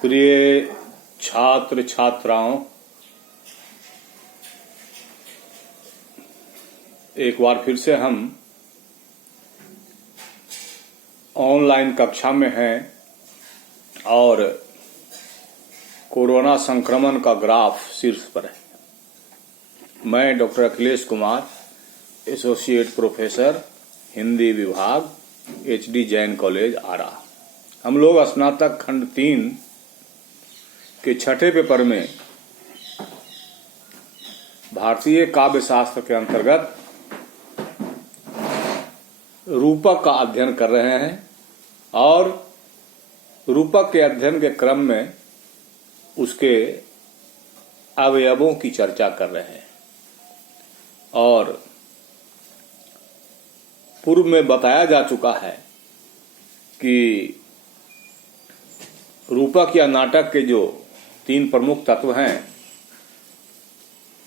प्रिय छात्र छात्राओं, एक बार फिर से हम ऑनलाइन कक्षा में हैं और कोरोना संक्रमण का ग्राफ शीर्ष पर है। मैं doctor Akhilesh Kumar, associate professor Hindi विभाग, HD जैन कॉलेज आरा। हम लोग स्नातक खंड 3 के छठे पेपर में भारतीय काव्य शास्त्र के अंतर्गत रूपक का अध्ययन कर रहे हैं और रूपक के अध्ययन के क्रम में उसके अवयवों की चर्चा कर रहे हैं। और पूर्व में बताया जा चुका है कि रूपक या नाटक के जो 3 प्रमुख तत्व हैं,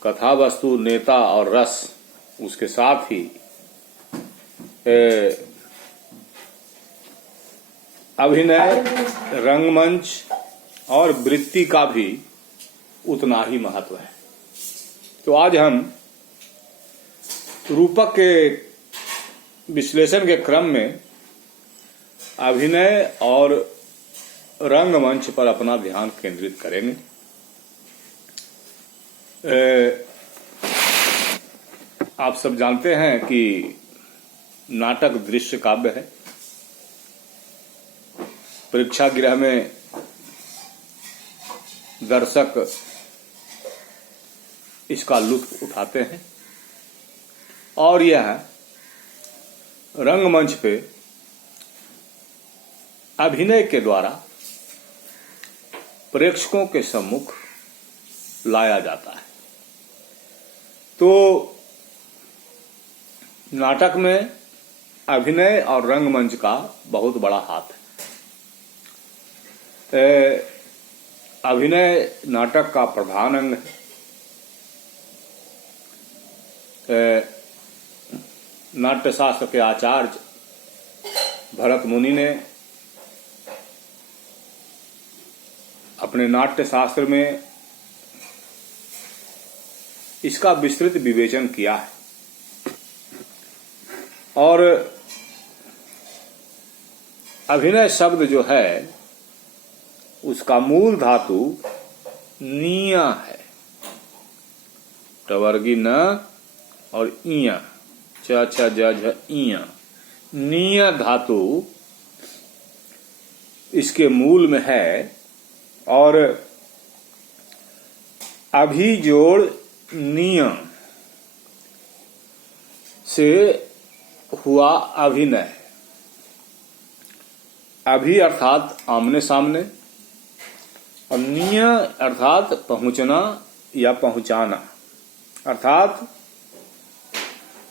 कथा, वस्तु, नेता और रस, उसके साथ ही अभिनय, रंगमंच और वृत्ति का भी उतना ही महत्व है। तो आज हम रूपक के विश्लेषण के क्रम में अभिनय और रंगमंच पर अपना ध्यान केंद्रित करेंगे। आप सब जानते हैं कि नाटक दृश्य काव्य है। परीक्षा गृह में दर्शक इसका लुत्फ उठाते हैं और यह रंगमंच पे अभिनय के द्वारा प्रेक्षकों के सम्मुख लाया जाता है। तो नाटक में अभिनय और रंगमंच का बहुत बड़ा हाथ है। अभिनय नाटक का प्रधान अंग है। नाट्यशास्त्र के आचार्य भरत मुनि ने अपने नाट्यशास्त्र में इसका विस्तृत विवेचन किया है और अभिनय शब्द जो है उसका मूल धातु निया है। टवर्गी न और इया, च छ ज झ इया, निया धातु इसके मूल में है और अभिजोड़ नियम से हुआ अभिनय। अभि अर्थात आमने सामने और निय अर्थात पहुंचना या पहुंचाना, अर्थात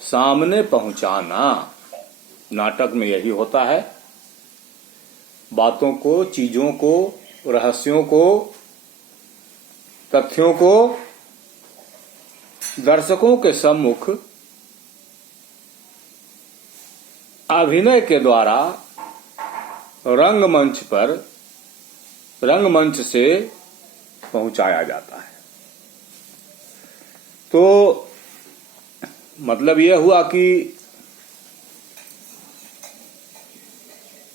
सामने पहुंचाना। नाटक में यही होता है। बातों को, चीजों को, रहस्यों को, तथ्यों को दर्शकों के सम्मुख अभिनय के द्वारा रंगमंच से पहुंचाया जाता है। तो मतलब यह हुआ कि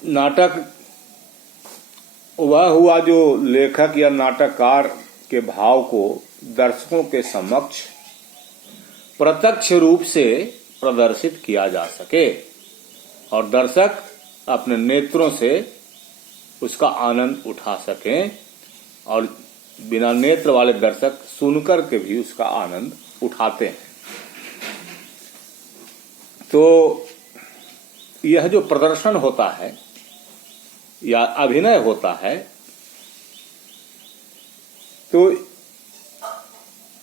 नाटक वह हुआ जो लेखक या नाटककार के भाव को दर्शकों के समक्ष प्रत्यक्ष रूप से प्रदर्शित किया जा सके और दर्शक अपने नेत्रों से उसका आनंद उठा सकें और बिना नेत्र वाले दर्शक सुनकर के भी उसका आनंद उठाते हैं। तो यह जो प्रदर्शन होता है या अभिनय होता है, तो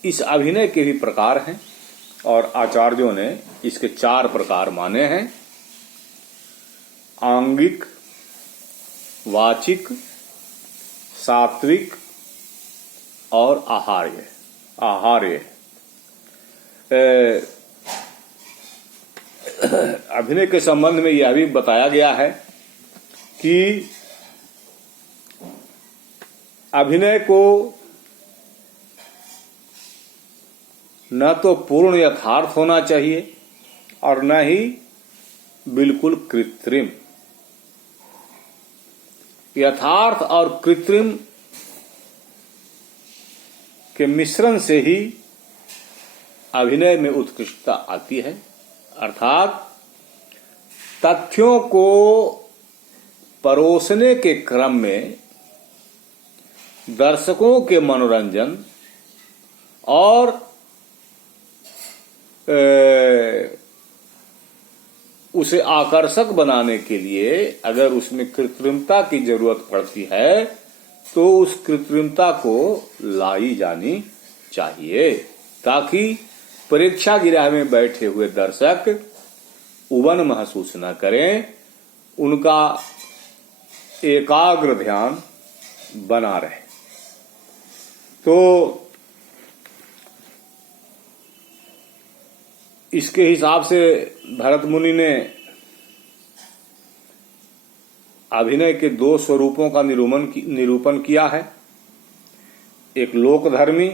इस अभिनय के भी प्रकार हैं और आचार्यों ने इसके 4 प्रकार माने हैं: आंगिक, वाचिक, सात्विक और आहार्य। अभिनय के संबंध में यह भी बताया गया है कि अभिनय को न तो पूर्ण यथार्थ होना चाहिए और न ही बिल्कुल कृत्रिम। यथार्थ और कृत्रिम के मिश्रण से ही अभिनय में उत्कृष्टता आती है, अर्थात तथ्यों को परोसने के क्रम में दर्शकों के मनोरंजन और उसे आकर्षक बनाने के लिए अगर उसमें कृत्रिमता की जरूरत पड़ती है तो उस कृत्रिमता को लाई जानी चाहिए, ताकि परीक्षा गृह में बैठे हुए दर्शक उबन महसूस न करें, उनका एकाग्र ध्यान बना रहे। तो इसके हिसाब से भरत मुनि ने अभिनय के दो स्वरूपों का निरूपण किया है, एक लोकधर्मी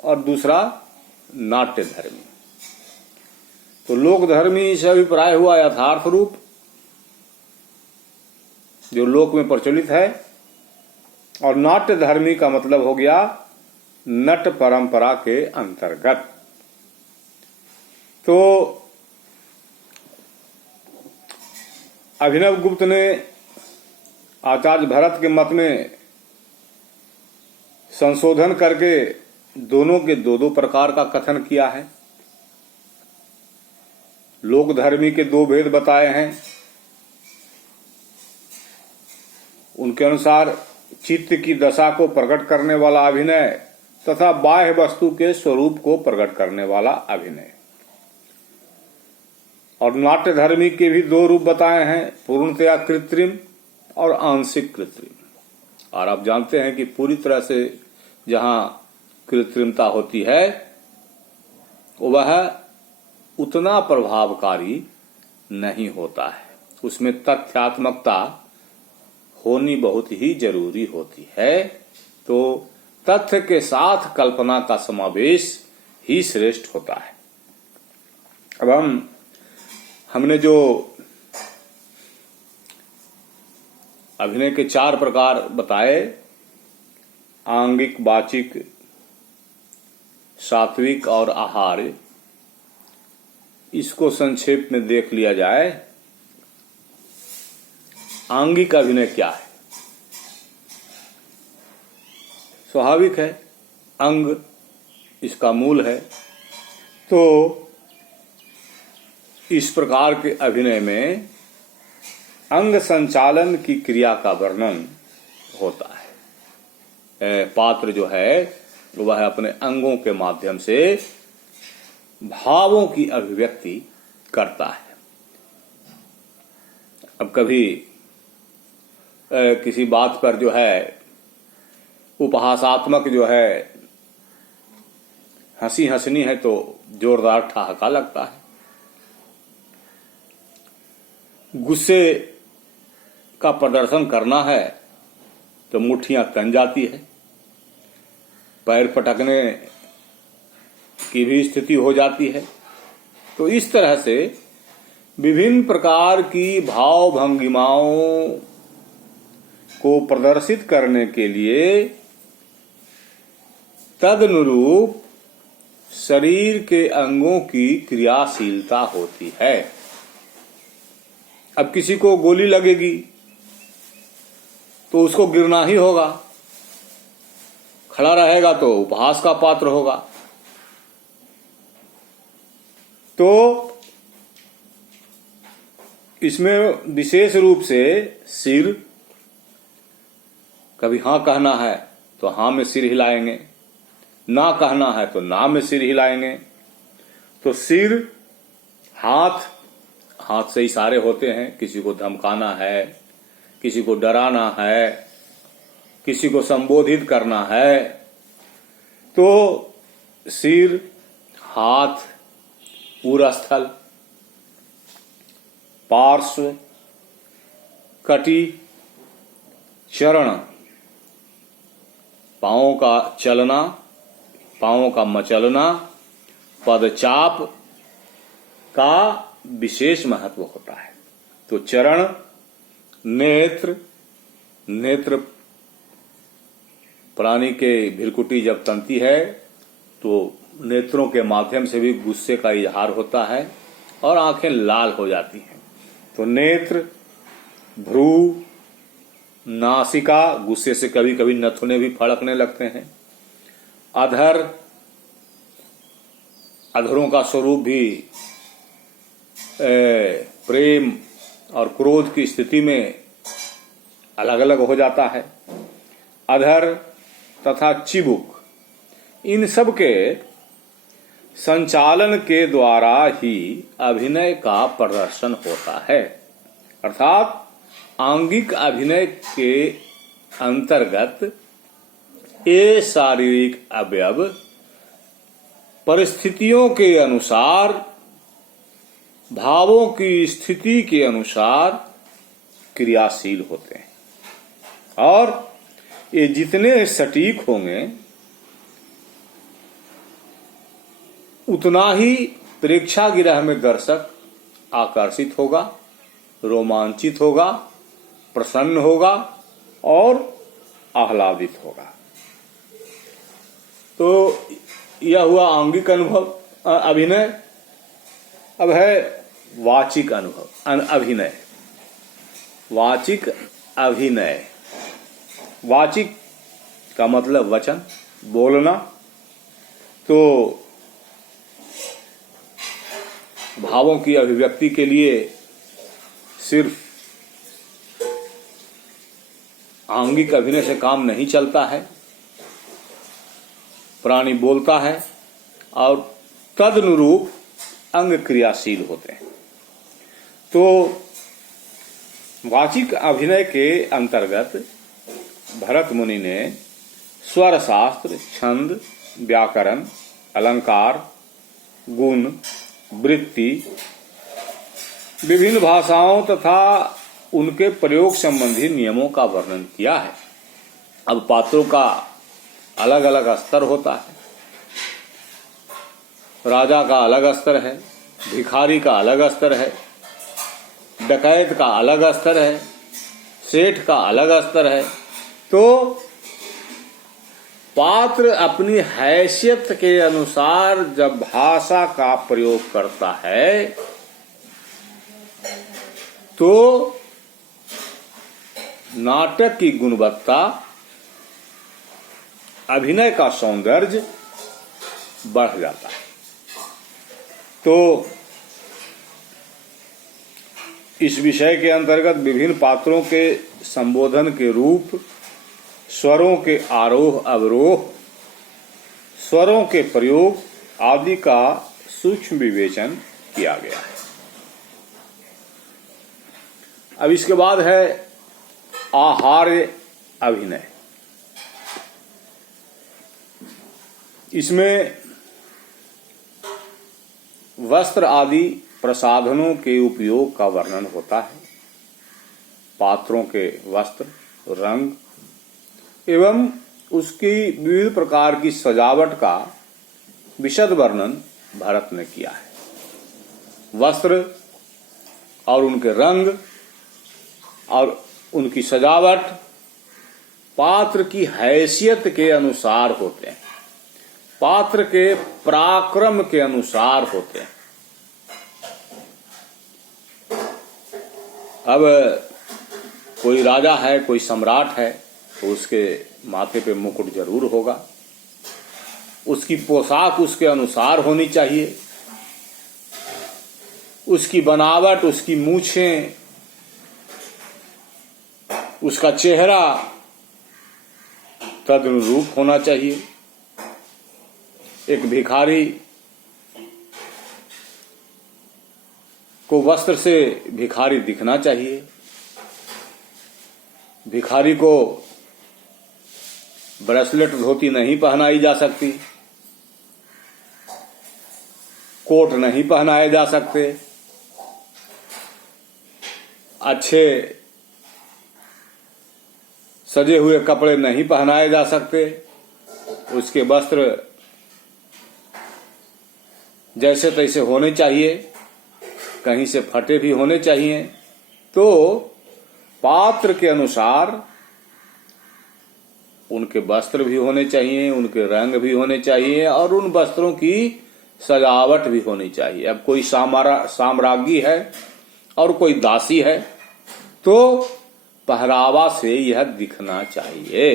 और दूसरा नाट्यधर्मी। तो लोकधर्मी से अभिप्राय हुआ यथार्थ रूप जो लोक में प्रचलित है, और नाट्यधर्मी का मतलब हो गया नट परंपरा के अंतर्गत। तो अभिनव गुप्त ने आचार्य भरत के मत में संशोधन करके दोनों के दो दो प्रकार का कथन किया है। लोकधर्मी के दो भेद बताए हैं। उनके अनुसार चित्त की दशा को प्रकट करने वाला अभिनय तथा बाह्य वस्तु के स्वरूप को प्रकट करने वाला अभिनय। और नाट्यधर्मी के भी दो रूप बताए हैं, पूर्णतया कृत्रिम और आंशिक कृत्रिम। और आप जानते हैं कि पूरी तरह से जहां कृत्रिमता होती है वह उतना प्रभावकारी नहीं होता है, उसमें तथ्यात्मकता होनी बहुत ही जरूरी होती है। तो तथ्य के साथ कल्पना का समावेश ही श्रेष्ठ होता है। अब हमने जो अभिनय के चार प्रकार बताए, आंगिक, वाचिक, सात्विक और आहार्य, इसको संक्षेप में देख लिया जाए। आंगिक अभिनय क्या है? स्वाभाविक है, अंग इसका मूल है। तो इस प्रकार के अभिनय में अंग संचालन की क्रिया का वर्णन होता है। पात्र जो है वह अपने अंगों के माध्यम से भावों की अभिव्यक्ति करता है। अब कभी किसी बात पर जो है उपहासात्मक जो है हंसी हंसनी है तो जोरदार ठहाका लगता है। गुस्से का प्रदर्शन करना है तो मुट्ठियां तन जाती है, पैर पटकने की भी स्थिति हो जाती है। तो इस तरह से विभिन्न प्रकार की भाव भंगिमाओं को प्रदर्शित करने के लिए तदनुरूप शरीर के अंगों की क्रियाशीलता होती है। अब किसी को गोली लगेगी तो उसको गिरना ही होगा, खड़ा रहेगा तो उपहास का पात्र होगा। तो इसमें विशेष रूप से सिर, कभी हां कहना है तो हां में सिर हिलाएंगे, ना कहना है तो ना में सिर हिलाएंगे। तो सिर, हाथ से इशारे होते हैं, किसी को धमकाना है, किसी को डराना है, किसी को संबोधित करना है। तो सिर, हाथ, उरस्थल, पार्श्व, कटी, चरण, पांवों का चलना, पांवों का मचलना, पदचाप का विशेष महत्व होता है। तो चरण, नेत्र, नेत्र प्राणी के भृकुटी जब तनती है तो नेत्रों के माध्यम से भी गुस्से का इजहार होता है और आंखें लाल हो जाती हैं। तो नेत्र, भ्रू, नासिका, गुस्से से कभी कभी नथुने भी फड़कने लगते हैं। अधर, अधरों का स्वरूप भी प्रेम और क्रोध की स्थिति में अलग अलग हो जाता है। अधर तथा चिबुक, इन सब के संचालन के द्वारा ही अभिनय का प्रदर्शन होता है। अर्थात आंगिक अभिनय के अंतर्गत ये शारीरिक अवयव परिस्थितियों के अनुसार, भावों की स्थिति के अनुसार क्रियाशील होते हैं और ये जितने सटीक होंगे उतना ही प्रेक्षागृह में दर्शक आकर्षित होगा, रोमांचित होगा, प्रसन्न होगा और आह्लादित होगा। तो यह हुआ आंगिक अनुभव, अभिनय। अब है वाचिक अनुभव, अभिनय। वाचिक अभिनय, वाचिक का मतलब वचन, बोलना। तो भावों की अभिव्यक्ति के लिए सिर्फ आंगिक अभिनय से काम नहीं चलता है। प्राणी बोलता है और तदनुरूप अंग क्रियाशील होते हैं। तो वाचिक अभिनय के अंतर्गत भरत मुनि ने स्वर शास्त्र, छंद, व्याकरण, अलंकार, गुण, वृत्ति, विभिन्न भाषाओं तथा उनके प्रयोग संबंधी नियमों का वर्णन किया है। अब पात्रों का अलग अलग स्तर होता है। राजा का अलग स्तर है, भिखारी का अलग स्तर है, डकैत का अलग स्तर है, सेठ का अलग स्तर है। तो पात्र अपनी हैसियत के अनुसार जब भाषा का प्रयोग करता है तो नाटक की गुणवत्ता, अभिनय का सौंदर्य बढ़ जाता है। तो इस विषय के अंतर्गत विभिन्न पात्रों के संबोधन के रूप, स्वरों के आरोह अवरोह, स्वरों के प्रयोग आदि का सूक्ष्म विवेचन किया गया है। अब इसके बाद है आहार्य अभिनय। इसमें वस्त्र आदि प्रसाधनों के उपयोग का वर्णन होता है। पात्रों के वस्त्र, रंग एवं उसकी विविध प्रकार की सजावट का विशद वर्णन भरत ने किया है। वस्त्र और उनके रंग और उनकी सजावट पात्र की हैसियत के अनुसार होते हैं, पात्र के पराक्रम के अनुसार होते हैं। अब कोई राजा है, कोई सम्राट है, तो उसके माथे पे मुकुट जरूर होगा। उसकी पोशाक उसके अनुसार होनी चाहिए। उसकी बनावट, उसकी मूछें, उसका चेहरा तदनुरूप होना चाहिए। एक भिखारी को वस्त्र से भिखारी दिखना चाहिए। भिखारी को ब्रेसलेट, धोती नहीं पहनाई जा सकती, कोट नहीं पहनाए जा सकते, अच्छे सजे हुए कपड़े नहीं पहनाए जा सकते। उसके वस्त्र जैसे तैसे होने चाहिए, कहीं से फटे भी होने चाहिए। तो पात्र के अनुसार उनके वस्त्र भी होने चाहिए, उनके रंग भी होने चाहिए और उन वस्त्रों की सजावट भी होनी चाहिए। अब कोई साम्राज्ञी है और कोई दासी है तो पहरावा से यह दिखना चाहिए।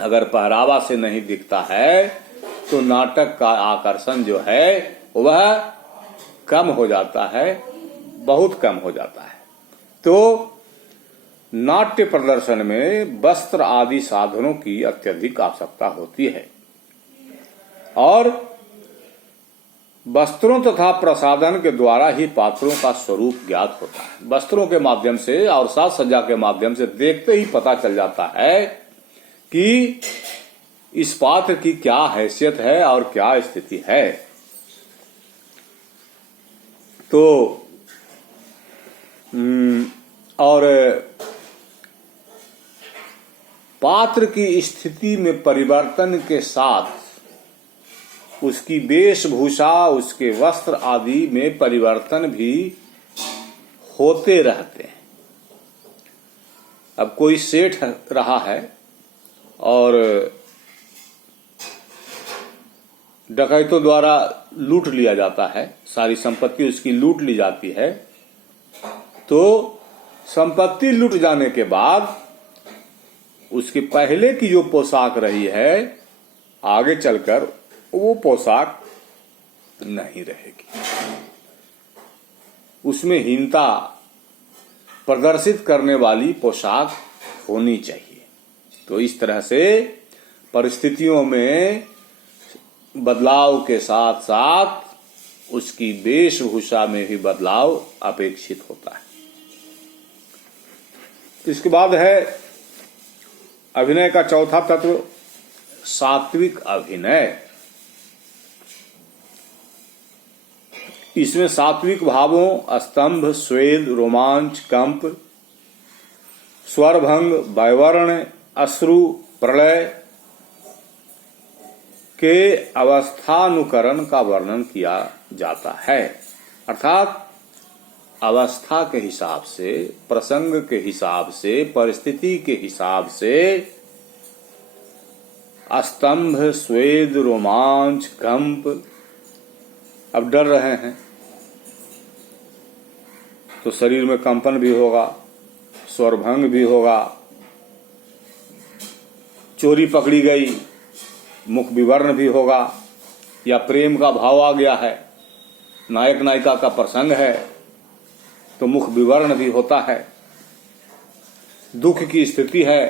अगर पहरावा से नहीं दिखता है तो नाटक का आकर्षण जो है वह कम हो जाता है, बहुत कम हो जाता है। तो नाट्य प्रदर्शन में वस्त्र आदि साधनों की अत्यधिक आवश्यकता होती है और वस्त्रों तथा प्रसाधन के द्वारा ही पात्रों का स्वरूप ज्ञात होता है। वस्त्रों के माध्यम से और साज सज्जा के माध्यम से देखते ही पता चल जाता है कि इस पात्र की क्या हैसियत है और क्या स्थिति है। तो और पात्र की स्थिति में परिवर्तन के साथ उसकी वेशभूषा, उसके वस्त्र आदि में परिवर्तन भी होते रहते हैं। अब कोई सेठ रहा है और डकैतों द्वारा लूट लिया जाता है, सारी संपत्ति उसकी लूट ली जाती है। तो संपत्ति लूट जाने के बाद उसके पहले की जो पोशाक रही है आगे चलकर वो पोशाक नहीं रहेगी, उसमें हीनता प्रदर्शित करने वाली पोशाक होनी चाहिए। तो इस तरह से परिस्थितियों में बदलाव के साथ साथ उसकी वेशभूषा में भी बदलाव अपेक्षित होता है। इसके बाद है अभिनय का चौथा तत्व सात्विक अभिनय। इसमें सात्विक भावों स्तंभ, स्वेद, रोमांच, कंप, स्वरभंग, वैवर्ण, अश्रु, प्रलय के अवस्थानुकरण का वर्णन किया जाता है। अर्थात अवस्था के हिसाब से, प्रसंग के हिसाब से, परिस्थिति के हिसाब से स्तंभ, स्वेद, रोमांच, कंप। अब डर रहे हैं तो शरीर में कंपन भी होगा, स्वरभंग भी होगा, चोरी पकड़ी गई, मुख विवर्ण भी होगा, या प्रेम का भाव आ गया है, नायक नायिका का प्रसंग है तो मुख विवर्ण भी होता है। दुख की स्थिति है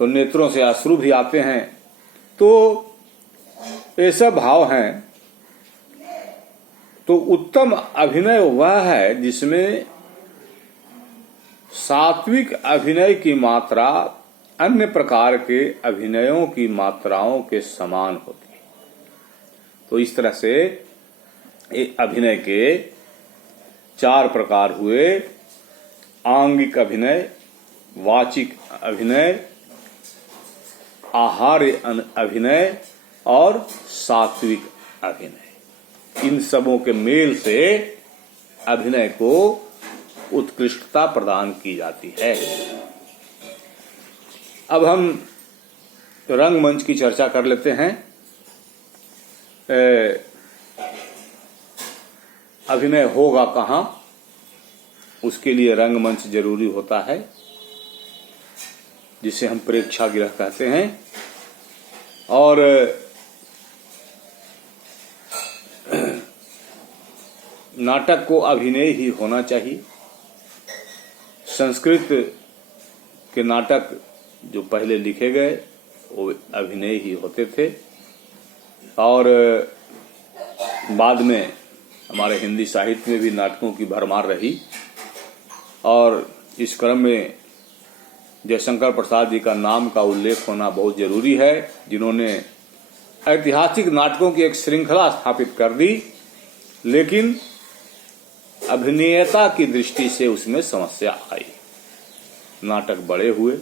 तो नेत्रों से अश्रु भी आते हैं। तो ऐसा भाव हैं। तो उत्तम अभिनय वह है जिसमें सात्विक अभिनय की मात्रा अन्य प्रकार के अभिनयों की मात्राओं के समान होती है। तो इस तरह से अभिनय के 4 प्रकार हुए: आंगिक अभिनय, वाचिक अभिनय, आहार्य अभिनय और सात्विक अभिनय। इन सबों के मेल से अभिनय को उत्कृष्टता प्रदान की जाती है। अब हम रंगमंच की चर्चा कर लेते हैं। अभिनय होगा कहाँ, उसके लिए रंगमंच जरूरी होता है, जिसे हम प्रेक्षागृह कहते हैं। और नाटक को अभिनय ही होना चाहिए। संस्कृत के नाटक जो पहले लिखे गए वो अभिनय ही होते थे और बाद में हमारे हिंदी साहित्य में भी नाटकों की भरमार रही। और इस क्रम में जयशंकर प्रसाद जी का नाम का उल्लेख होना बहुत जरूरी है, जिन्होंने ऐतिहासिक नाटकों की एक श्रृंखला स्थापित कर दी, लेकिन अभिनेता की दृष्टि से उसमें समस्या आई। नाटक बड़े हुए,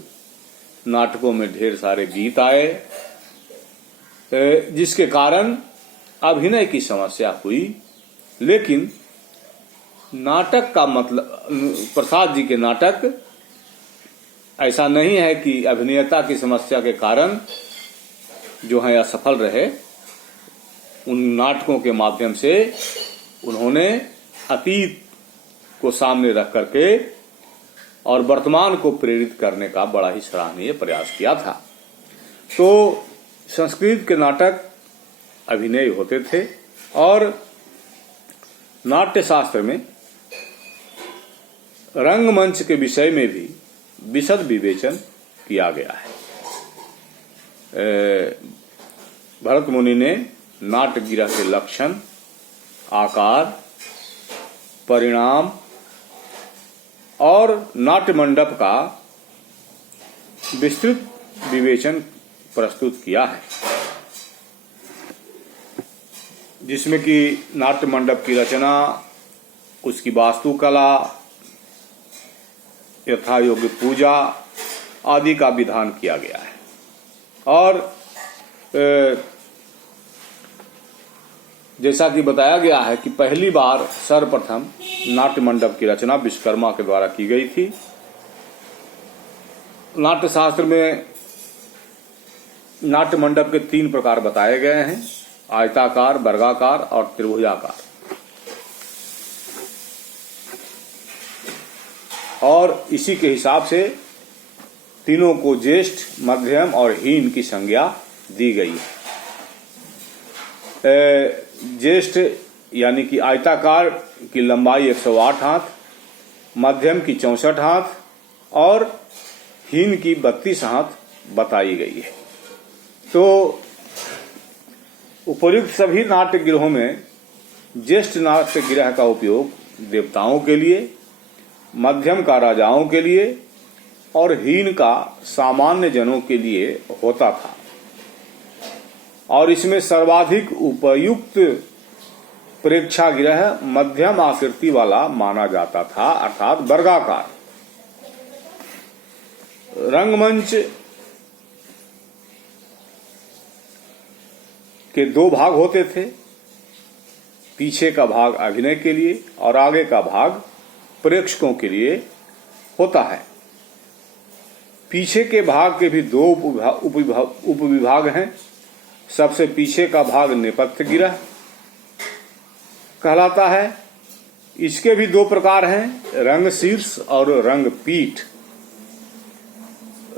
नाटकों में ढेर सारे गीत आए जिसके कारण अभिनय की समस्या हुई। लेकिन नाटक का मतलब, प्रसाद जी के नाटक ऐसा नहीं है कि अभिनेता की समस्या के कारण जो है असफल रहे। उन नाटकों के माध्यम से उन्होंने अतीत को सामने रख करके और वर्तमान को प्रेरित करने का बड़ा ही सराहनीय प्रयास किया था। तो संस्कृत के नाटक अभिनय होते थे और नाट्य शास्त्र में रंगमंच के विषय में भी विशद विवेचन किया गया है। भरत मुनि ने नाट्य गिरह के लक्षण, आकार, परिणाम और नाट्य मंडप का विस्तृत विवेचन प्रस्तुत किया है, जिसमें कि नाट्य मंडप की रचना, उसकी वास्तुकला, यथा योग्य पूजा आदि का विधान किया गया है। और जैसा कि बताया गया है कि पहली बार सर्वप्रथम नाट्य मंडप की रचना विश्वकर्मा के द्वारा की गई थी। नाट्य शास्त्र में नाट्य मंडप के 3 प्रकार बताए गए हैं: आयताकार, वर्गाकार और त्रिभुजाकार। और इसी के हिसाब से तीनों को ज्येष्ठ, मध्यम और हीन की संज्ञा दी गई है। ज्येष्ठ यानी कि आयताकार की लंबाई 108 हाथ, मध्यम की 64 हाथ और हीन की 32 हाथ बताई गई है। तो उपर्युक्त सभी नाट्य गृहों में ज्येष्ठ नाट्य गृह का उपयोग देवताओं के लिए, मध्यम का राजाओं के लिए और हीन का सामान्य जनों के लिए होता था। और इसमें सर्वाधिक उपयुक्त प्रेक्षागृह मध्यम आकृति वाला माना जाता था, अर्थात वर्गाकार। रंगमंच के 2 भाग होते थे, पीछे का भाग अभिनय के लिए और आगे का भाग प्रेक्षकों के लिए होता है। पीछे के भाग के भी 2 उपविभाग हैं। सबसे पीछे का भाग नेपथ्य गृह कहलाता है। इसके भी 2 प्रकार हैं, रंग शीर्ष और रंग पीठ।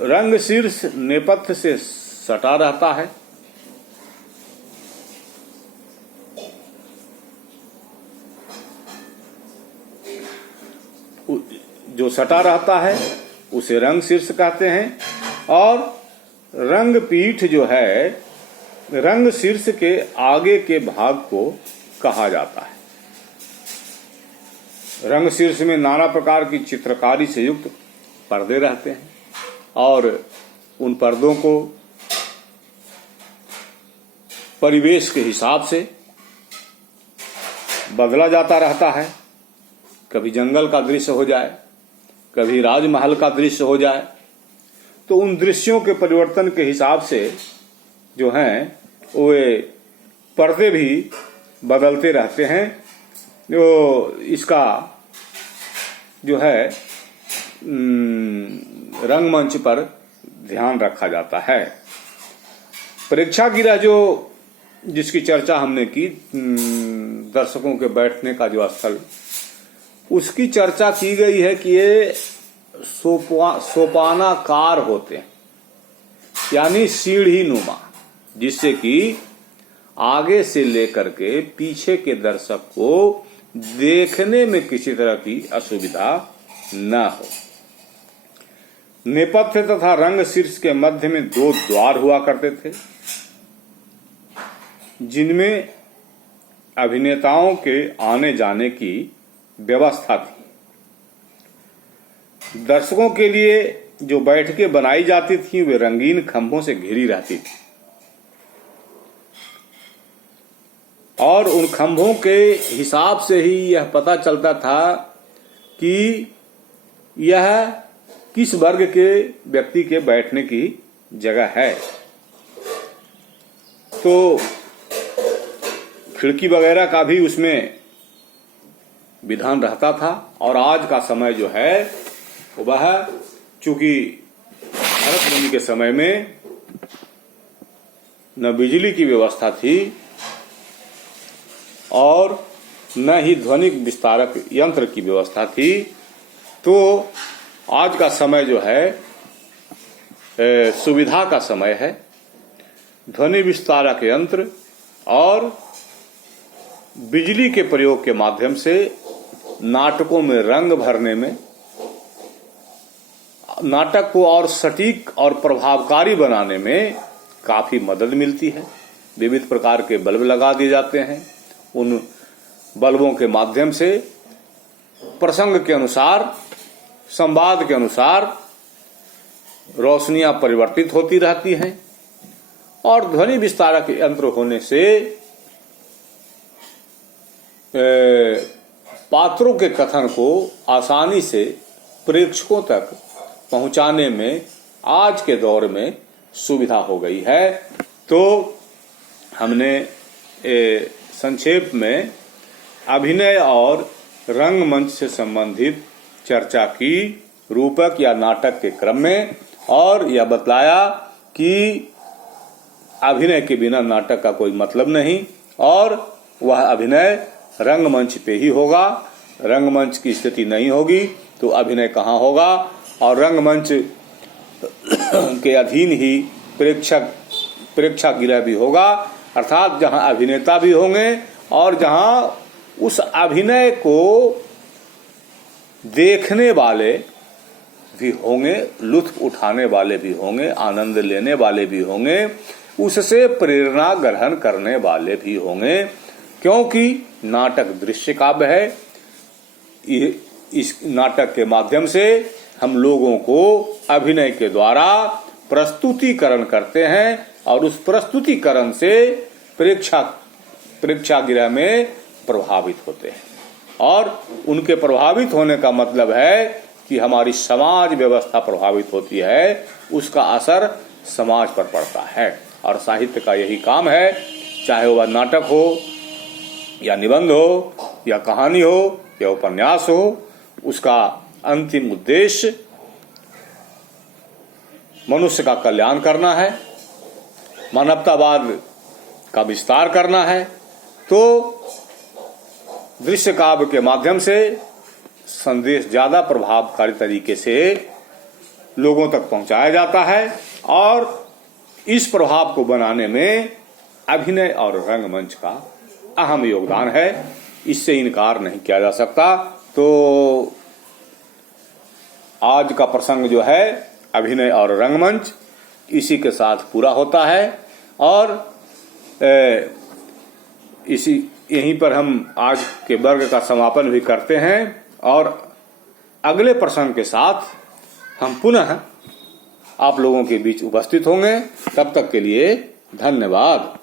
रंग शीर्ष नेपथ्य से सटा रहता है, जो सटा रहता है उसे रंग शीर्ष कहते हैं। और रंग पीठ जो है, रंग शीर्ष के आगे के भाग को कहा जाता है। रंग शीर्ष में नाना प्रकार की चित्रकारी से युक्त पर्दे रहते हैं और उन पर्दों को परिवेश के हिसाब से बदला जाता रहता है। कभी जंगल का दृश्य हो जाए, कभी राजमहल का दृश्य हो जाए, तो उन दृश्यों के परिवर्तन के हिसाब से जो हैं वे पर्दे भी बदलते रहते हैं। जो इसका जो है रंगमंच पर ध्यान रखा जाता है। प्रेक्षागृह जो जिसकी चर्चा हमने की, दर्शकों के बैठने का जो स्थल, उसकी चर्चा की गई है कि ये सोपानाकार होते हैं, यानी सीढ़ी नुमा, जिससे कि आगे से लेकर के पीछे के दर्शक को देखने में किसी तरह की असुविधा न हो। नेपथ्य तथा रंग शीर्ष के मध्य में 2 द्वार हुआ करते थे, जिनमें अभिनेताओं के आने जाने की व्यवस्था थी। दर्शकों के लिए जो बैठकें बनाई जाती थी वे रंगीन खंभों से घिरी रहती थी और उन खंभों के हिसाब से ही यह पता चलता था कि यह किस वर्ग के व्यक्ति के बैठने की जगह है। तो खिड़की वगैरह का भी उसमें विधान रहता था। और आज का समय जो है वह, चूंकि भरत मुनि के समय में न बिजली की व्यवस्था थी और न ही ध्वनिक विस्तारक यंत्र की व्यवस्था थी, तो आज का समय जो है सुविधा का समय है। ध्वनि विस्तारक यंत्र और बिजली के प्रयोग के माध्यम से नाटकों में रंग भरने में, नाटक को और सटीक और प्रभावकारी बनाने में काफी मदद मिलती है। विविध प्रकार के बल्ब लगा दिए जाते हैं। उन बल्बों के माध्यम से प्रसंग के अनुसार, संवाद के अनुसार रोशनियां परिवर्तित होती रहती हैं। और ध्वनि विस्तारक यंत्र होने से पात्रों के कथन को आसानी से प्रेक्षकों तक पहुंचाने में आज के दौर में सुविधा हो गई है। तो हमने संक्षेप में अभिनय और रंगमंच से संबंधित चर्चा की, रूपक या नाटक के क्रम में, और यह बतलाया कि अभिनय के बिना नाटक का कोई मतलब नहीं और वह अभिनय रंगमंच पे ही होगा। रंगमंच की स्थिति नहीं होगी तो अभिनय कहाँ होगा। और रंगमंच के अधीन ही प्रेक्षागृह भी होगा, अर्थात जहाँ अभिनेता भी होंगे और जहाँ उस अभिनय को देखने वाले भी होंगे, लुत्फ उठाने वाले भी होंगे, आनंद लेने वाले भी होंगे, उससे प्रेरणा ग्रहण करने वाले भी होंगे। क्योंकि नाटक दृश्य काव्य है। इस नाटक के माध्यम से हम लोगों को अभिनय के द्वारा प्रस्तुतिकरण करते हैं और उस प्रस्तुतिकरण से प्रेक्षागृह में प्रभावित होते हैं। और उनके प्रभावित होने का मतलब है कि हमारी समाज व्यवस्था प्रभावित होती है, उसका असर समाज पर पड़ता है। और साहित्य का यही काम है, चाहे वह नाटक हो या निबंध हो या कहानी हो या उपन्यास हो, उसका अंतिम उद्देश्य मनुष्य का कल्याण करना है, मानवतावाद का विस्तार करना है। तो दृश्य काव्य के माध्यम से संदेश ज्यादा प्रभावकारी तरीके से लोगों तक पहुंचाया जाता है और इस प्रभाव को बनाने में अभिनय और रंगमंच का अहम योगदान है। इससे इनकार नहीं किया जा सकता। तो आज का प्रसंग जो है अभिनय और रंगमंच, इसी के साथ पूरा होता है और इसी यहीं पर हम आज के वर्ग का समापन भी करते हैं और अगले प्रसंग के साथ हम पुनः आप लोगों के बीच उपस्थित होंगे। तब तक के लिए धन्यवाद।